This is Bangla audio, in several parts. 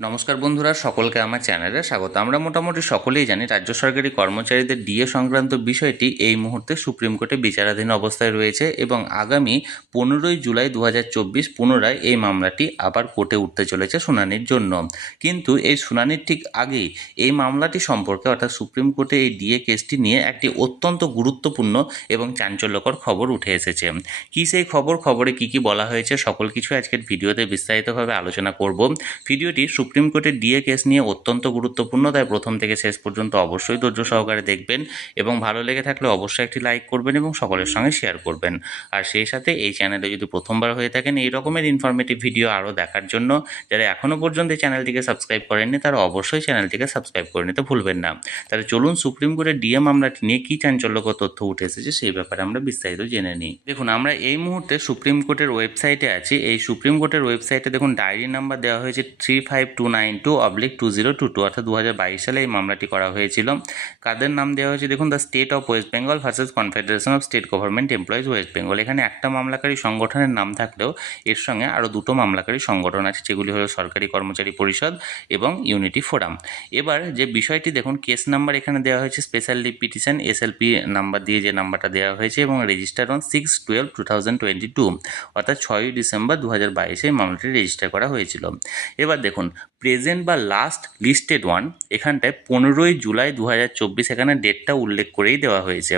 নমস্কার বন্ধুরা, সকলকে আমার চ্যানেলে স্বাগত। আমরা মোটামুটি সকলেই জানি রাজ্য সরকারি কর্মচারীদের ডিএ সংক্রান্ত বিষয়টি এই মুহূর্তে সুপ্রিম কোর্টে বিচারাধীন অবস্থায় রয়েছে এবং আগামী 15ই জুলাই 2024 পুনরায় এই মামলাটি আবার কোর্টে উঠতে চলেছে শুনানির জন্য। কিন্তু এই শুনানির ঠিক আগেই এই মামলাটি সম্পর্কে অর্থাৎ সুপ্রিম কোর্টে এই ডিএ কেসটি নিয়ে একটি অত্যন্ত গুরুত্বপূর্ণ এবং চাঞ্চল্যকর খবর উঠে এসেছে। কী সেই খবরে কী বলা হয়েছে সকল কিছু আজকের ভিডিওতে বিস্তারিতভাবে আলোচনা করব। ভিডিওটি সুপ্রিম কোর্টের ডিএ কেস নিয়ে অত্যন্ত গুরুত্বপূর্ণ, তাই প্রথম থেকে শেষ পর্যন্ত অবশ্যই ধৈর্য সহকারে দেখবেন এবং ভালো লেগে থাকলে অবশ্যই একটি লাইক করবেন এবং সকলের সঙ্গে শেয়ার করবেন। আর সেই সাথে এই চ্যানেলে যদি প্রথমবার হয়ে থাকেন এই রকমের ইনফরমেটিভ ভিডিও আরও দেখার জন্য যারা এখনও পর্যন্ত এই চ্যানেলটিকে সাবস্ক্রাইব করেননি তারা অবশ্যই চ্যানেলটিকে সাবস্ক্রাইব করে নিতে ভুলবেন না। তাহলে চলুন সুপ্রিম কোর্টের ডিএ মামলাটি নিয়ে কী চাঞ্চল্যকর তথ্য উঠে এসেছে সেই ব্যাপারে আমরা বিস্তারিত জেনে নিই। দেখুন, আমরা এই মুহূর্তে সুপ্রিম কোর্টের ওয়েবসাইটে আছি। এই সুপ্রিম কোর্টের ওয়েবসাইটে দেখুন ডায়েরি নাম্বার দেওয়া হয়েছে 35292/2022, অর্থাৎ 2022 সালে এই মামলাটি করা হয়েছিল। কাদের নাম দেওয়া হয়েছে দেখুন, the state of West Bengal versus confederation of state government employees West Bengal. এখানে একটা মামলাকারী সংগঠনের নাম থাকলেও এর সঙ্গে আরও দুটো মামলাকারী সংগঠন আছে, যেগুলি হলো সরকারি কর্মচারী পরিষদ এবং ইউনিটি ফোরাম। এবার যে বিষয়টি দেখুন, কেস নাম্বার এখানে দেওয়া হয়েছে special leave petition SLP number দিয়ে যে নাম্বারটা দেওয়া হয়েছে এবং রেজিস্টার অন 6/12/2022, অর্থাৎ 6ই ডিসেম্বর 2022 এই মামলাটি রেজিস্টার করা হয়েছিল। এবার দেখুন, প্রেজেন্ট বা লাস্ট লিস্টেড ওয়ান এখানটায় 15ই জুলাই 2024 এখানে ডেটটা উল্লেখ করেই দেওয়া হয়েছে।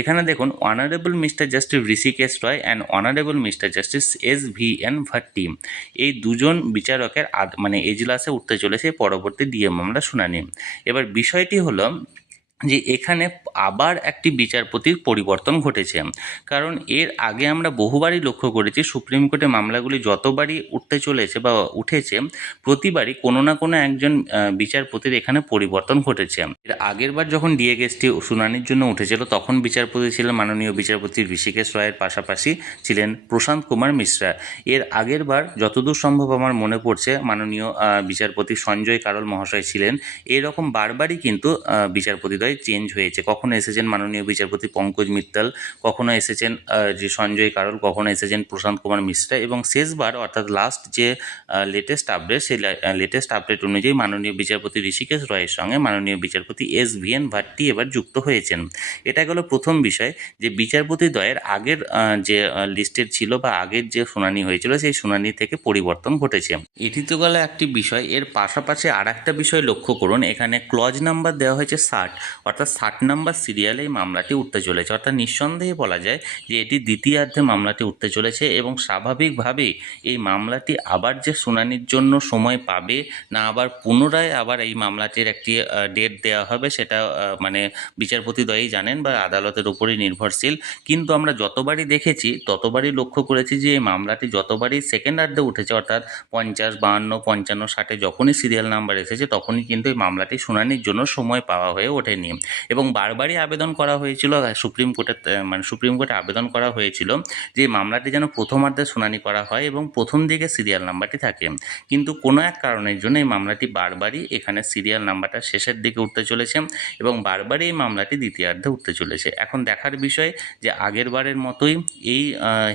এখানে দেখুন, honourable mister justice Hrishikesh Roy and honourable mister justice SVN Bhatti, এই দুজন বিচারকের এজলাসে উঠতে চলেছে পরবর্তী ডিএ মামলা শুনানি। এবার বিষয়টি হলো যে এখানে আবার একটি বিচারপতির পরিবর্তন ঘটেছে, কারণ এর আগে আমরা বহুবারই লক্ষ্য করেছি সুপ্রিম কোর্টে মামলাগুলি যতবারই উঠতে চলেছে বা উঠেছে প্রতিবারই কোনো না কোনো একজন বিচারপতির এখানে পরিবর্তন ঘটেছে। এর আগের বার যখন ডিএ কেসটি শুনানির জন্য উঠেছিল তখন বিচারপতি ছিলেন মাননীয় বিচারপতি ঋষিকেশ রায়ের পাশাপাশি ছিলেন প্রশান্ত কুমার মিশ্রা। এর আগের বার যতদূর সম্ভব আমার মনে পড়ছে মাননীয় বিচারপতি সঞ্জয় কারোল মহাশয় ছিলেন। এরকম বারবারই কিন্তু বিচারপতিদ্বয় চেঞ্জ হয়েছে। কখনো এসেছেন মাননীয় বিচারপতি পঙ্কজ মিত্তাল, কখনো এসেছেন যে সঞ্জয় কারোল, কখনো এসেছেন প্রশান্ত কুমার মিশ্রা এবং শেষবার অর্থাৎ লাস্ট যে লেটেস্ট আপডেট সেই লেটেস্ট আপডেট অনুযায়ী মাননীয় বিচারপতি ঋষিকেশ রয়ের সঙ্গে মাননীয় বিচারপতি SVN ভাট্টি এবার যুক্ত হয়েছেন। এটা গেল প্রথম বিষয়, যে বিচারপতিদ্বয়ের আগের যে লিস্টেড ছিল বা আগের যে শুনানি হয়েছিল সেই শুনানি থেকে পরিবর্তন ঘটেছে। এটি তো গেল একটি বিষয়। এর পাশাপাশি আর একটা বিষয় লক্ষ্য করুন, এখানে ক্লজ নাম্বার দেওয়া হয়েছে 60, অর্থাৎ 60 নাম্বার সিরিয়ালে এই মামলাটি উঠতে চলেছে। অর্থাৎ নিঃসন্দেহে বলা যায় যে এটি দ্বিতীয়ার্ধে মামলাটি উঠতে চলেছে এবং স্বাভাবিকভাবেই এই মামলাটি আবার যে শুনানির জন্য সময় পাবে না আবার পুনরায় আবার এই মামলাটির একটি ডেট দেওয়া হবে সেটা বিচারপতিদ্বয়ই জানেন বা আদালতের উপরই নির্ভরশীল। কিন্তু আমরা যতবারই দেখেছি ততবারই লক্ষ্য করেছি যে এই মামলাটি যতবারই সেকেন্ডার্ধে উঠেছে, অর্থাৎ 50, 52, 55, 60 যখনই সিরিয়াল নাম্বার এসেছে তখনই কিন্তু এই মামলাটি শুনানির জন্য সময় পাওয়া হয়ে ওঠেনি এবং বারবারই আবেদন করা হয়েছিল সুপ্রিম কোর্টে আবেদন করা হয়েছিল যে মামলাটি যেন প্রথমার্ধে শুনানি করা হয় এবং প্রথম দিকে সিরিয়াল নাম্বারটি থাকে। কিন্তু কোনো এক কারণের জন্য এই মামলাটি বারবারই এখানে সিরিয়াল নাম্বারটা শেষের দিকে উঠতে চলেছে এবং বারবারই এই মামলাটি দ্বিতীয়ার্ধে উঠতে চলেছে। এখন দেখার বিষয় যে আগের বারের মতোই এই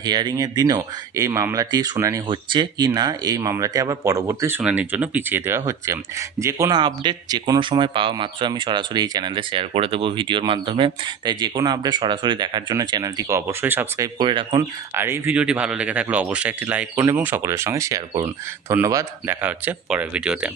হিয়ারিংয়ের দিনেও এই মামলাটি শুনানি হচ্ছে কি না, এই মামলাটি আবার পরবর্তী শুনানির জন্য পিছিয়ে দেওয়া হচ্ছে। যে কোনো আপডেট যে কোনো সময় পাওয়া মাত্র আমি সরাসরি এই চ্যানেলে শেয়ার করে দেবো ভিডিওর মাধ্যমে, তাই যে কোনো আপডেট সরাসরি দেখার জন্য চ্যানেলটিকে অবশ্যই সাবস্ক্রাইব করে রাখুন। আর এই ভিডিওটি ভালো লেগে থাকলে অবশ্যই একটি লাইক করুন এবং সকলের সঙ্গে শেয়ার করুন। ধন্যবাদ, দেখা হচ্ছে পরের ভিডিওতে।